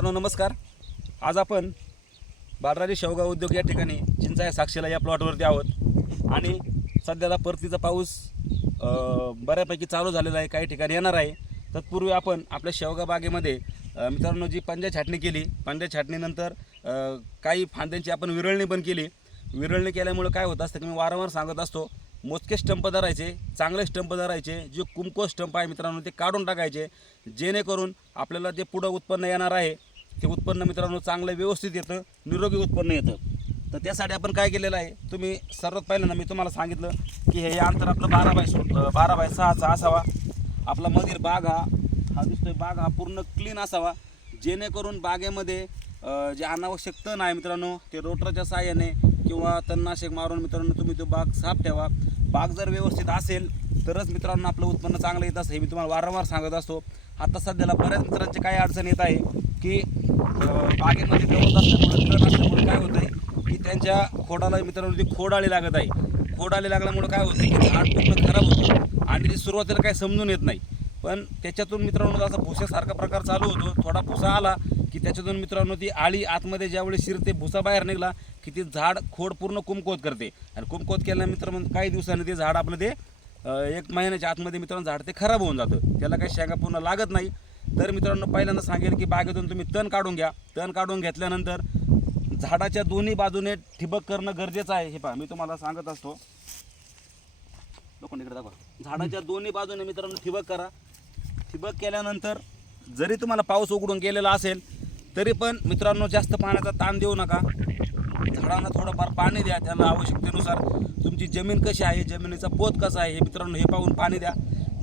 मित्रांनो नमस्कार. आज आपण बाराजी शेवगाव उद्योग या ठिकाणी चिंचा या साक्षीला या प्लॉटवरती आहोत. आणि सध्याला परतीचा पाऊस बऱ्यापैकी चालू झालेला आहे काही ठिकाणी येणार आहे. तत्पूर्वी आपण आपल्या शेवगा बागेमध्ये मित्रांनो जी पंजा छाटणी केली पंजा छाटणीनंतर काही फांद्यांची आपण विरळणी पण केली. विरळणी केल्यामुळे काय होत असतं की मी वारंवार सांगत असतो मोजके स्टंप धरायचे चांगले स्टंप धरायचे जे कुमको स्टंप आहे मित्रांनो ते काढून टाकायचे. जेणेकरून आपल्याला जे पुढं उत्पन्न येणार आहे ते उत्पन्न मित्रांनो चांगलं व्यवस्थित येतं निरोगी उत्पन्न येतं. तर त्यासाठी आपण काय केलेलं आहे तुम्ही सर्वात पहिल्यांदा मी तुम्हाला सांगितलं की हे अंतर आपलं बारा बाय सो बारा बाय सहाचा असावा. आपला मधीर बाग हा हा दिसतोय बाग हा पूर्ण क्लीन असावा. जेणेकरून बागेमध्ये जे अनावश्यक तण आहे मित्रांनो ते रोटरच्या साहाय्याने किंवा तणनाशक मारून मित्रांनो तुम्ही तो बाग साफ ठेवा. बाग जर व्यवस्थित असेल तरच मित्रांनो आपलं उत्पन्न चांगलं येत असं हे मी तुम्हाला वारंवार सांगत असतो. आता सध्याला बऱ्याच मित्रांची काय अडचण येत आहे की बागेमध्ये गवत असल्यामुळे तण असल्यामुळे काय होत आहे की त्यांच्या खोडाला मित्रांनो ती खोड आली लागत आहे खोड आली लागल्यामुळे काय होतं की झाड पूर्ण खराब होतं आणि ते सुरुवातीला काही समजून येत नाही. पण त्याच्यातून मित्रांनो असा भुसेसारखा प्रकार चालू होतो थोडा भुसा आला की त्याच्यातून मित्रांनो ती आळी आतमध्ये ज्यावेळी शिरते भुसा बाहेर निघला की ती झाड खोड पूर्ण कुमकोत करते. आणि कुमकोत केल्यानंतर म्हणून काही दिवसांनी ते झाड आपलं ते एक महिन्याच्या आतमध्ये मित्रांनो झाड ते खराब होऊन जातं. त्याला काही शेंगा पूर्ण लागत नाही. तर मित्रांनो पहिल्यांदा सांगेल की बागेतून तुम्ही तण काढून घ्या. तण काढून घेतल्यानंतर झाडाच्या दोन्ही बाजूने ठिबक करणं गरजेचं आहे. हे पहा मी तुम्हाला सांगत असतो. लोकांनी इकडे दाखवा. झाडाच्या दोन्ही बाजूने मित्रांनो ठिबक करा. ठिबक केल्यानंतर जरी तुम्हाला पाऊस उघडून गेलेला असेल तरी पण मित्रांनो जास्त पाण्याचा ताण देऊ नका. झाडांना थोडंफार पाणी द्या त्यांना आवश्यकतेनुसार. तुमची जमीन कशी आहे? जमिनीचा पोत कसा आहे? हे मित्रांनो हे पाहून पाणी द्या.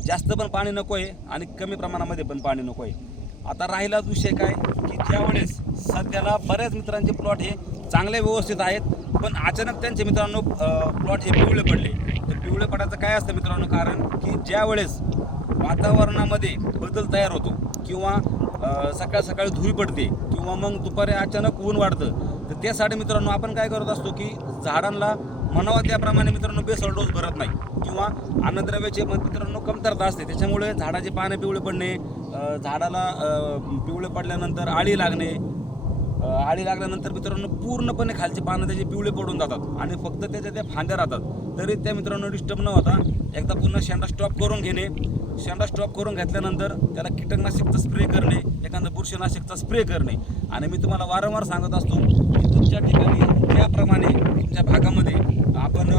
जास्त पण पाणी नको आहे आणि कमी प्रमाणामध्ये पण पाणी नको आहे आता राहिला विषय काय? की ज्यावेळेस सध्याला बऱ्याच मित्रांचे प्लॉट हे चांगले व्यवस्थित आहेत पण अचानक त्यांचे मित्रांनो प्लॉट हे पिवळे पडले. तर पिवळे पडायचं काय असतं मित्रांनो? कारण की ज्यावेळेस वातावरणामध्ये बदल तयार होतो किंवा सकाळ सकाळी धुळी पडते किंवा मग दुपारी अचानक ऊन वाढतं तर त्यासाठी मित्रांनो आपण काय करत असतो की झाडांना म्हणावा त्याप्रमाणे मित्रांनो बेसळ डोस भरत नाही. किंवा अन्नद्रव्याचे मित्रांनो कमतरता असते. त्याच्यामुळे झाडाचे पाने पिवळे पडणे झाडाला पिवळे पडल्यानंतर आळी लागणे आळी लागल्यानंतर मित्रांनो पूर्णपणे खालचे पानं त्याचे पिवळे पडून जातात आणि फक्त त्याच्या त्या फांद्या राहतात. तरी त्या मित्रांनो डिस्टर्ब न होता एकदा पुन्हा शेंडा स्टॉप करून घेणे. शेंडा स्टॉप करून घेतल्यानंतर त्याला कीटकनाशकचा स्प्रे करणे. एखादा बुरशीनाशकचा स्प्रे करणे. आणि मी तुम्हाला वारंवार सांगत असतो की तुमच्या ठिकाणी त्याप्रमाणे तुमच्या भागामध्ये आपण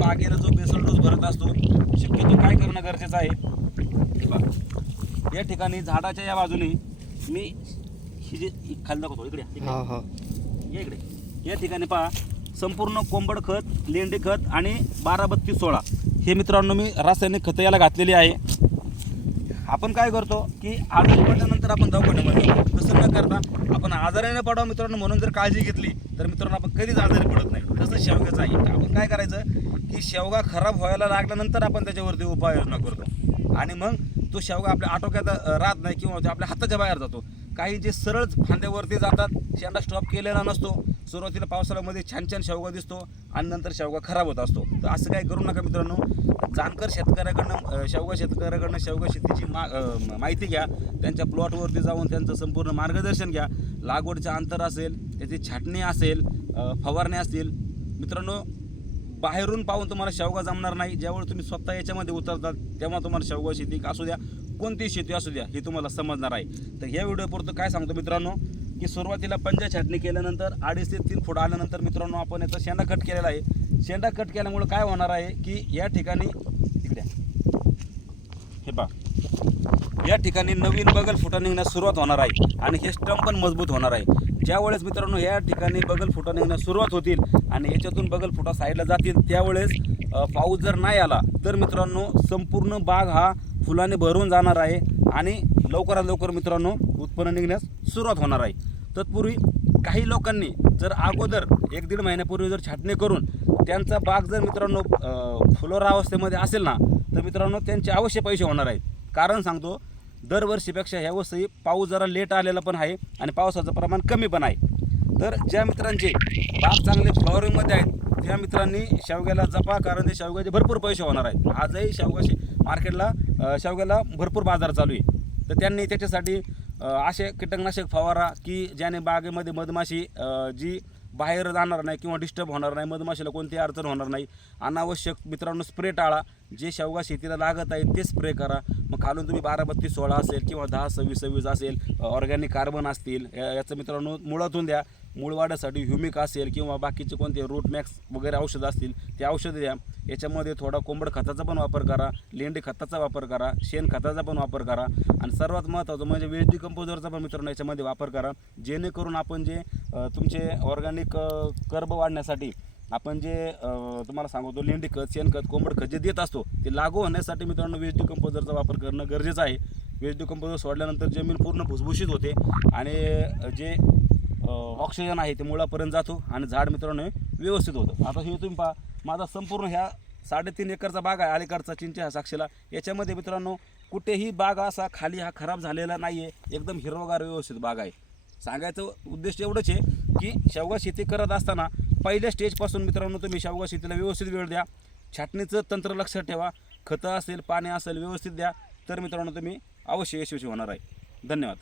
बागेला जो बेसल डोस भरत असतो शक्यतो काय करणं गरजेचं आहे. या ठिकाणी झाडाच्या या बाजूने मी ही जे खाली दाखवतो इकडे हा हा. इकडे. या ठिकाणी पहा संपूर्ण कोंबड खत लेंडी खत आणि बारा बत्तीस सोळा. हे मित्रांनो मी रासायनिक खतं याला घातलेली आहे. आपण काय करतो की आजारी पडल्यानंतर आपण दवाखान्यामध्ये जातो तसं न करता आपण आजारी न पडावं मित्रांनो म्हणून जर काळजी घेतली तर मित्रांनो आपण कधीच आजारी पडत नाही. तसं शेवग्याचं आहे. आपण काय करायचं की शेवगा खराब व्हायला लागल्यानंतर आपण त्याच्यावरती उपाययोजना करतो. आणि मग तो शेवगा आपल्या आटोक्यात राहत नाही किंवा तो आपल्या हाताच्या बाहेर जातो. काही जे सरळ फांद्यावरती जातात शेंडा स्टॉप केलेला नसतो. सुरुवातीला पावसाळ्यामध्ये छान छान शेवगा दिसतो आणि नंतर शेवगा खराब होत असतो. तर असं काय करू नका मित्रांनो. जाणकर शेतकऱ्याकडनं शेवगा शेतकऱ्याकडनं शेवगा शेतीची मा माहिती घ्या. त्यांच्या प्लॉटवरती जाऊन त्यांचं संपूर्ण मार्गदर्शन घ्या. लागवडचं अंतर असेल त्याची छाटणी असेल फवारणी असतील मित्रांनो बाहेरून पाहून तुम्हाला शेवगा जमणार नाही. ज्यावेळी तुम्ही स्वतः याच्यामध्ये उतरतात तेव्हा तुम्हाला शेवगा शेती असू द्या कोणतीही शेती असू द्या हे तुम्हाला समजणार आहे. तर या व्हिडिओपुरतं काय सांगतो मित्रांनो? की सुरुवातीला पंजा छाटणी केल्यानंतर अडीच ते तीन फूट आल्यानंतर मित्रांनो आपण याचा शेंडा कट केलेला आहे. शेंडा कट केल्यामुळे काय होणार आहे की या ठिकाणी इकडे. हे पहा. या ठिकाणी नवीन बगल फुटा निघण्यास सुरुवात होणार आहे आणि हे स्टंप पण मजबूत होणार आहे. ज्यावेळेस मित्रांनो या ठिकाणी बगल फुटा निघण्यास सुरुवात होतील आणि याच्यातून बगल फुटा साईडला जातील त्यावेळेस पाऊस जर नाही आला तर मित्रांनो संपूर्ण बाग हा फुलाने भरून जाणार आहे आणि लवकरात लवकर मित्रांनो उत्पन्न निघण्यास सुरुवात होणार आहे. तत्पूर्वी काही लोकांनी जर अगोदर एक दीड महिन्यापूर्वी जर छाटणी करून त्यांचा बाग जर मित्रांनो फुलोरा अवस्थेमध्ये असेल ना तर मित्रांनो त्यांचे अवश्य पैसे होणार आहेत. कारण सांगतो दरवर्षीपेक्षा ह्यावर्षी पाऊस जरा लेट आलेला पण आहे आणि पावसाचं प्रमाण कमी पण आहे. तर ज्या मित्रांचे बाग चांगले फ्लॉवरिंगमध्ये आहेत त्या मित्रांनी शेवग्याला जपा कारण ते शेवग्याचे भरपूर पैसे होणार आहेत. आजही शेवगाशी मार्केटला शेवग्याला भरपूर बाजार चालू आहे. तर त्यांनी त्याच्यासाठी असे कीटकनाशक फवारा की ज्याने बागेमध्ये मधमाशी जी बाहेर जाणार नाही किंवा डिस्टर्ब होणार नाही मधमाशीला कोणतीही अडचण होणार नाही अनावश्यक मित्रांनो स्प्रे टाळा जे शेवगा शेतीला लागत आहे ते स्प्रे करा. मग खालून तुम्ही बारा बत्तीस सोळा असेल किंवा दहा सव्वीस सव्वीस असेल ऑर्गॅनिक कार्बन असतील याचं मित्रांनो मुळातून द्या. मूळ वाढीसाठी ह्युमिक असेल किंवा बाकीचे कोणते रूट मॅक्स वगैरे औषधं असतील ते औषधं द्या. याच्यामध्ये थोडा कोंबड खताचा पण वापर करा लेंडी खताचा वापर करा शेण खताचा पण वापर करा. आणि सर्वात महत्त्वाचं म्हणजे वेज डिकम्पोजरचा पण मित्रांनो याच्यामध्ये वापर करा. जेणेकरून आपण जे तुमचे ऑर्गॅनिक कर्ब वाढण्यासाठी आपण जे तुम्हाला सांगतो लेंडी खत शेणखत कोंबड खत जे देत असतो ते लागू होण्यासाठी मित्रांनो वेज डिकम्पोजरचा वापर करणं गरजेचं आहे. वेज डिकम्पोजर सोडल्यानंतर जमीन पूर्ण भुसभुशीत होते आणि जे ऑक्सिजन आहे ते मुळापर्यंत जातो आणि झाड मित्रांनो हे व्यवस्थित होतं. आता हे तुम्ही पहा माझा संपूर्ण ह्या साडेतीन एकरचा बाग आहे अलीकडचा चिंचे हा साक्षीला. याच्यामध्ये मित्रांनो कुठेही बाग असा खाली हा खराब झालेला नाही आहे एकदम हिरवगार व्यवस्थित बाग आहे. सांगायचं उद्देश एवढंच आहे की शेवगा शेती करत असताना पहिल्या स्टेजपासून मित्रांनो तुम्ही शेवगा शेतीला व्यवस्थित वेळ द्या. छाटणीचं तंत्र लक्षात ठेवा. खतं असेल पाणी असेल व्यवस्थित द्या. तर मित्रांनो तुम्ही अवश्य यशस्वी होणार आहे. धन्यवाद.